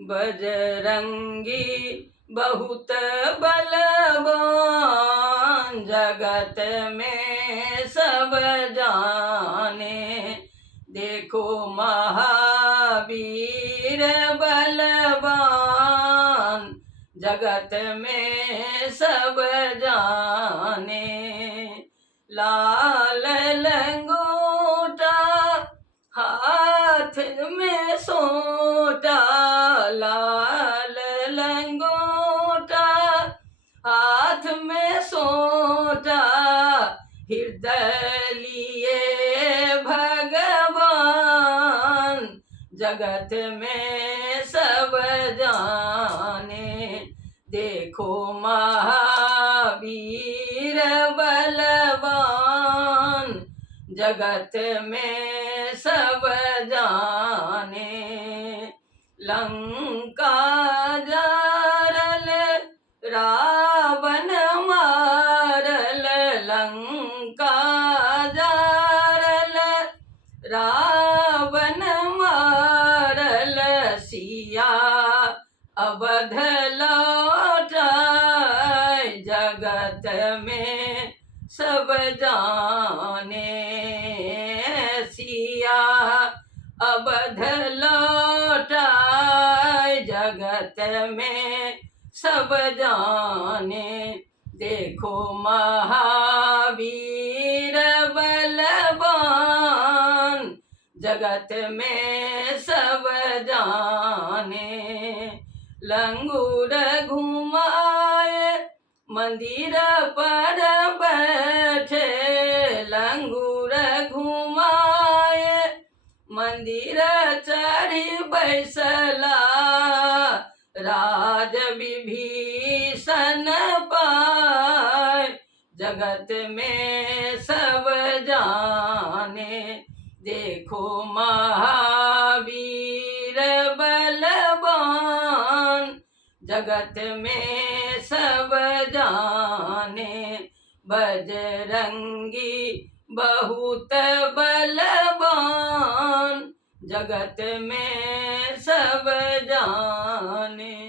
बजरंगी बहुत बलवान, जगत में सब जाने। देखो महावीर बलवान, जगत में सब जाने। लाल लंगोटा हाथ में सोटा, लाल लंगोटा हाथ में सोटा, हृदय लिए भगवान, जगत में सब जाने। देखो महावीर बलवान, जगत में सब जाने। लंका जारल रावण मारल, लंका जारल रावण मारल, सिया अवध लौटाय, जगत में सब जाने। सिया अवध लौटाय, जगत में सब जाने। देखो महावीर बलवान, जगत में सब जाने। लंगूर घुमाए मंदिर पर बैठे, लंगूर घुमाए मंदिर चढ़ी बैसला, राज विभीषण पाए, जगत में सब जाने। देखो महावीर बलवान, जगत में सब जाने। बजरंगी बहुत बलवान, जगत में सब जाने।